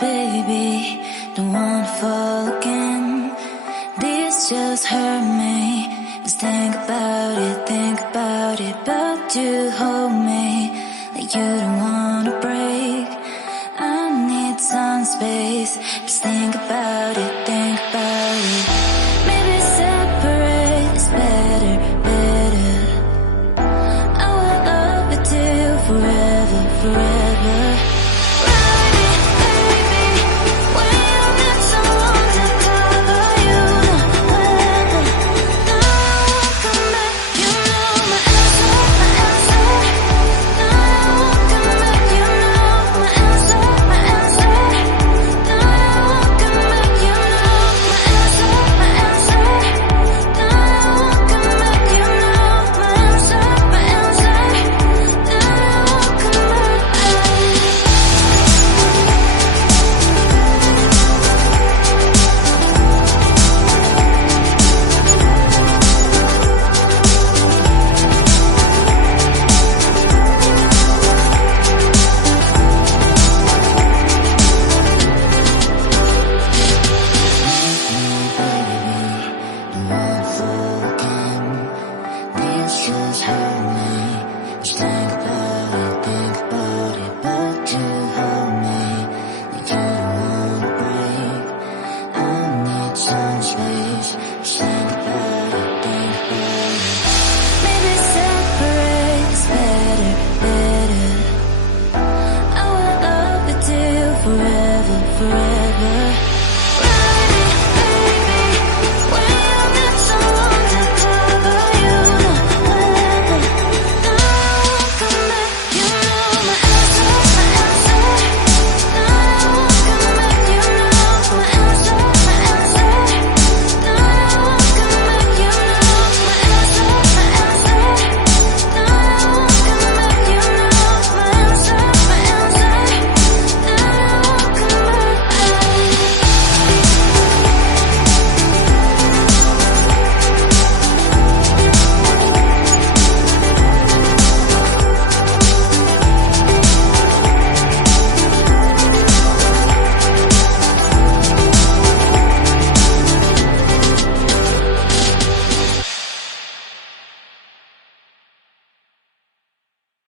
baby, don't wanna fall again. This just hurt me. Just think about it, but you hold me like you don't wanna break. I need some space. Just think about it, Maybe separate is better, better. I will love you till forever, forever. Just hurt me. Just think about it, but you hold me like you don't wanna break. I need some